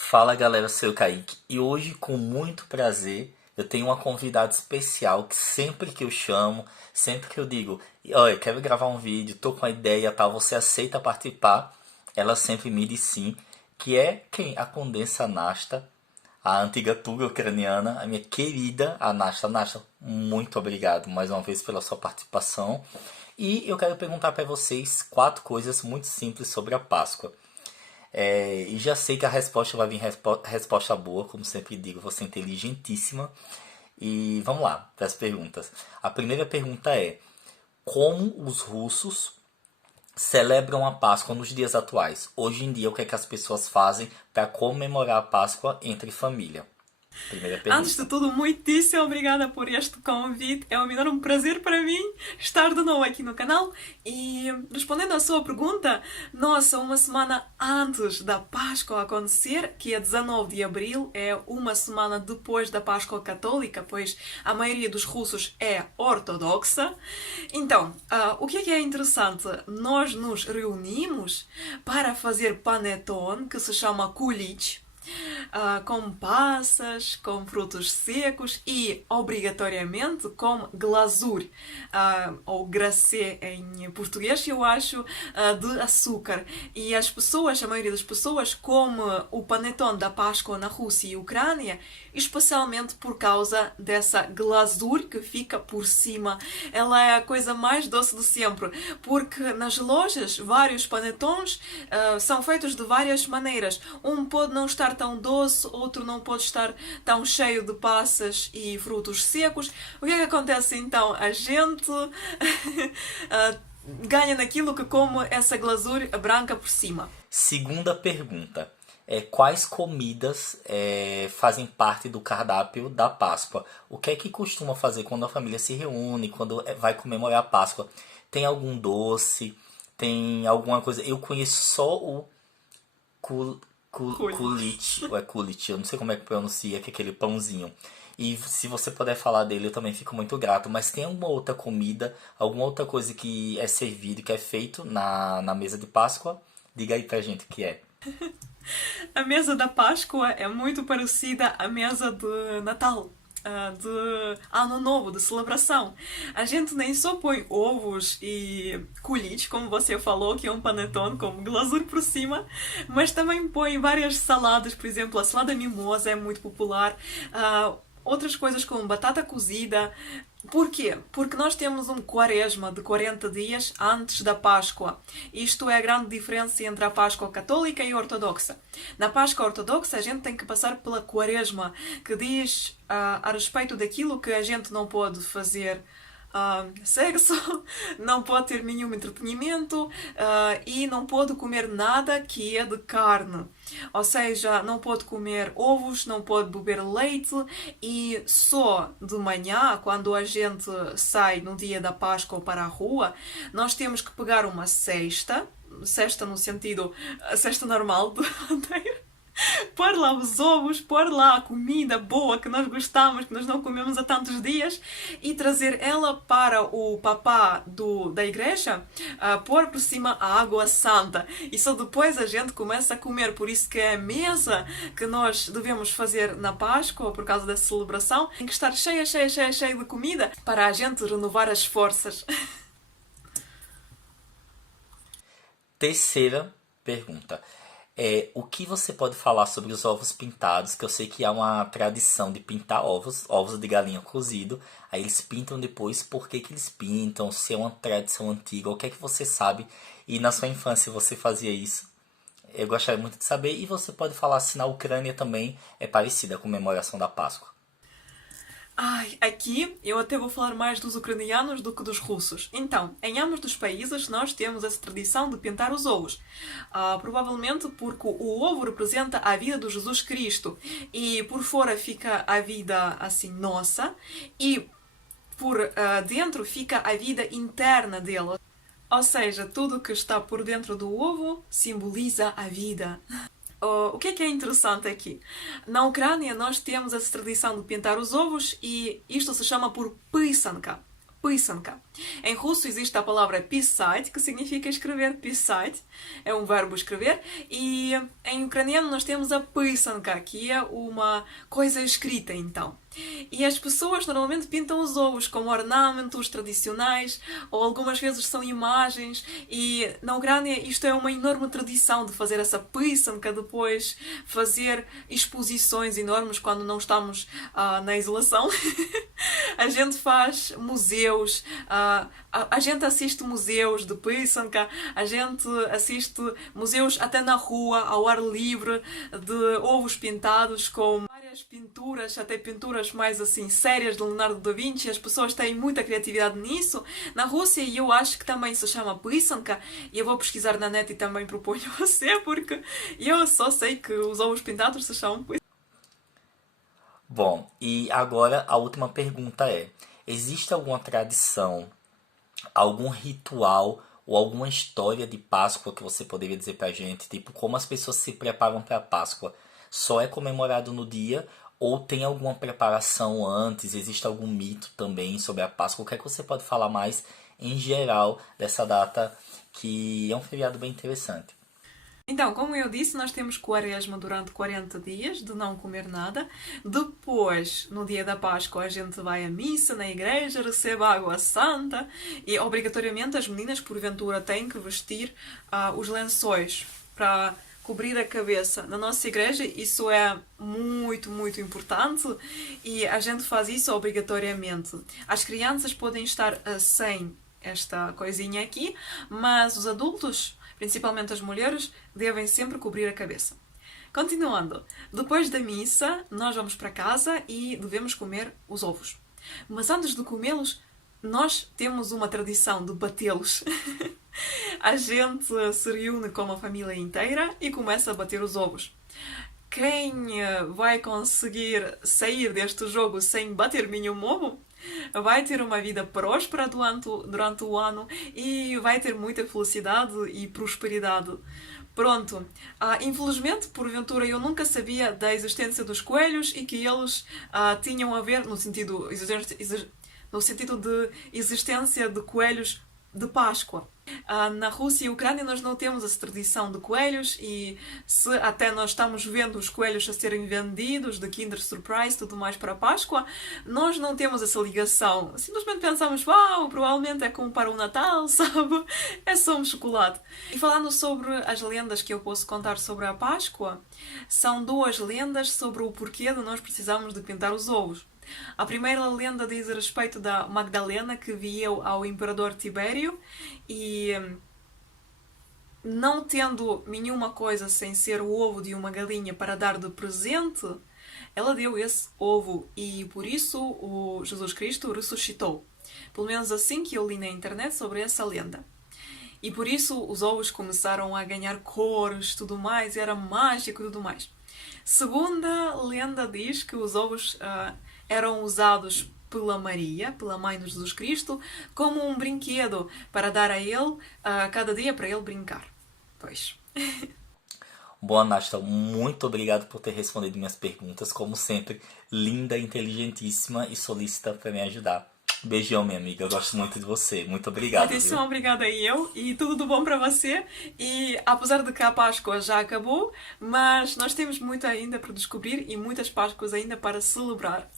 Fala galera, eu sou o Kaique e hoje, com muito prazer, eu tenho uma convidada especial que sempre que eu chamo, sempre que eu digo, olha, quero gravar um vídeo, tô com a ideia, tal, você aceita participar? Ela sempre me diz sim, que é quem? A Condessa Nasta, a antiga Tuga ucraniana, a minha querida Anasta. Nasta, muito obrigado mais uma vez pela sua participação. E eu quero perguntar para vocês quatro coisas muito simples sobre a Páscoa. E já sei que a resposta vai vir resposta boa, como sempre digo, você é inteligentíssima. E vamos lá, para as perguntas. A primeira pergunta é: como os russos celebram a Páscoa nos dias atuais? Hoje em dia, o que é que as pessoas fazem para comemorar a Páscoa entre família? Primeira Antes de pergunta. tudo, muitíssimo obrigada por este convite. É um enorme prazer para mim estar de novo aqui no canal. E respondendo à sua pergunta, nossa, uma semana antes da Páscoa acontecer, que é 19 de abril, é uma semana depois da Páscoa Católica, pois a maioria dos russos é ortodoxa. Então, o que é interessante? Nós nos reunimos para fazer panetone, que se chama kulich, com passas, com frutos secos e, obrigatoriamente, com glazur, ou glacê em português, eu acho, de açúcar. E as pessoas, a maioria das pessoas, come o panetone da Páscoa na Rússia e Ucrânia, especialmente por causa dessa glazur que fica por cima. Ela é a coisa mais doce de sempre, porque nas lojas vários panetones são feitos de várias maneiras. Um pode não estar tão doce, outro não pode estar tão cheio de passas e frutos secos. O que é que acontece então? A gente ganha naquilo que come essa glazur branca por cima. Segunda pergunta. Quais comidas fazem parte do cardápio da Páscoa? O que é que costuma fazer quando a família se reúne, quando vai comemorar a Páscoa? Tem algum doce? Tem alguma coisa? Eu conheço só o Cool. kulit, ou é kulit, eu não sei como é que pronuncia, que é aquele pãozinho. E se você puder falar dele, eu também fico muito grato. Mas tem alguma outra comida, alguma outra coisa que é servido, que é feito na mesa de Páscoa? Diga aí pra gente o que é. A mesa da Páscoa é muito parecida à mesa de Natal, de Ano Novo, de celebração. A gente nem só põe ovos e colhidos, como você falou, que é um panetone com glazur por cima, mas também põe várias saladas, por exemplo, a salada mimosa é muito popular. Outras coisas como batata cozida. Porquê? Porque nós temos um quaresma de 40 dias antes da Páscoa. Isto é a grande diferença entre a Páscoa católica e a ortodoxa. Na Páscoa ortodoxa a gente tem que passar pela quaresma, que diz a respeito daquilo que a gente não pode fazer sexo, não pode ter nenhum entretenimento e não pode comer nada que é de carne. Ou seja, não pode comer ovos, não pode beber leite e só de manhã, quando a gente sai no dia da Páscoa para a rua, nós temos que pegar uma cesta, cesta no sentido, a cesta normal de madeira, pôr lá os ovos, pôr lá a comida boa que nós gostamos, que nós não comemos há tantos dias, e trazer ela para o papá da igreja, pôr por cima a água santa. E só depois a gente começa a comer. Por isso que é a mesa que nós devemos fazer na Páscoa, por causa da celebração, tem que estar cheia, cheia, cheia, cheia de comida para a gente renovar as forças. Terceira pergunta. O que você pode falar sobre os ovos pintados? Que eu sei que há uma tradição de pintar ovos de galinha cozido. Aí eles pintam depois. Por que que eles pintam? Se é uma tradição antiga, o que é que você sabe? E na sua infância você fazia isso? Eu gostaria muito de saber. E você pode falar se na Ucrânia também é parecida a comemoração da Páscoa. Ai, aqui eu até vou falar mais dos ucranianos do que dos russos. Então, em ambos dos países nós temos essa tradição de pintar os ovos. Provavelmente porque o ovo representa a vida de Jesus Cristo e por fora fica a vida assim nossa e por dentro fica a vida interna dele. Ou seja, tudo que está por dentro do ovo simboliza a vida. O que é interessante aqui? Na Ucrânia nós temos essa tradição de pintar os ovos e isto se chama por pisanka. pисанка. Em russo existe a palavra писать, que significa escrever, писать, é um verbo escrever, e em ucraniano nós temos a писанка, que é uma coisa escrita, então. E as pessoas normalmente pintam os ovos como ornamentos tradicionais, ou algumas vezes são imagens, e na Ucrânia isto é uma enorme tradição de fazer essa pисанка, depois fazer exposições enormes quando não estamos na isolação. A gente faz museus, a gente assiste museus de pисанка, a gente assiste museus até na rua, ao ar livre, de ovos pintados com várias pinturas, até pinturas mais assim sérias de Leonardo da Vinci. As pessoas têm muita criatividade nisso. Na Rússia eu acho que também se chama pисанка, e eu vou pesquisar na net e também proponho a você, porque eu só sei que os ovos pintados se chamam pисанка. Bom, e agora a última pergunta é: existe alguma tradição, algum ritual ou alguma história de Páscoa que você poderia dizer pra gente? Tipo, como as pessoas se preparam para a Páscoa? Só é comemorado no dia ou tem alguma preparação antes? Existe algum mito também sobre a Páscoa? O que é que você pode falar mais em geral dessa data, que é um feriado bem interessante? Então, como eu disse, nós temos quaresma durante 40 dias de não comer nada. Depois, no dia da Páscoa, a gente vai à missa na igreja, recebe a água santa e, obrigatoriamente, as meninas, porventura, têm que vestir os lençóis para cobrir a cabeça. Na nossa igreja, isso é muito, muito importante e a gente faz isso obrigatoriamente. As crianças podem estar sem esta coisinha aqui, mas os adultos, principalmente as mulheres, devem sempre cobrir a cabeça. Continuando, depois da missa, nós vamos para casa e devemos comer os ovos. Mas antes de comê-los, nós temos uma tradição de batê-los. A gente se reúne com a família inteira e começa a bater os ovos. Quem vai conseguir sair deste jogo sem bater nenhum ovo vai ter uma vida próspera durante o ano e vai ter muita felicidade e prosperidade. Pronto. Infelizmente, porventura, eu nunca sabia da existência dos coelhos e que eles tinham a ver, no sentido de existência de coelhos de Páscoa. Na Rússia e Ucrânia nós não temos essa tradição de coelhos e se até nós estamos vendo os coelhos a serem vendidos de Kinder Surprise e tudo mais para a Páscoa, nós não temos essa ligação. Simplesmente pensamos, uau, provavelmente é como para o Natal, sabe? É só um chocolate. E falando sobre as lendas que eu posso contar sobre a Páscoa, são duas lendas sobre o porquê de nós precisamos de pintar os ovos. A primeira lenda diz a respeito da Magdalena que viu ao imperador Tibério e, não tendo nenhuma coisa sem ser o ovo de uma galinha para dar de presente, ela deu esse ovo e por isso o Jesus Cristo ressuscitou. Pelo menos assim que eu li na internet sobre essa lenda. E por isso os ovos começaram a ganhar cores, tudo mais, era mágico e tudo mais. Segunda lenda diz que os ovos eram usados pela Maria, pela mãe de Jesus Cristo, como um brinquedo para dar a ele cada dia para ele brincar. Pois. Boa, Nasta, muito obrigado por ter respondido minhas perguntas. Como sempre, linda, inteligentíssima e solícita para me ajudar. Beijão, minha amiga. Eu gosto muito de você. Muito obrigado. Muitíssimo obrigada a eu e tudo de bom para você. E apesar de que a Páscoa já acabou, mas nós temos muito ainda para descobrir e muitas Páscoas ainda para celebrar.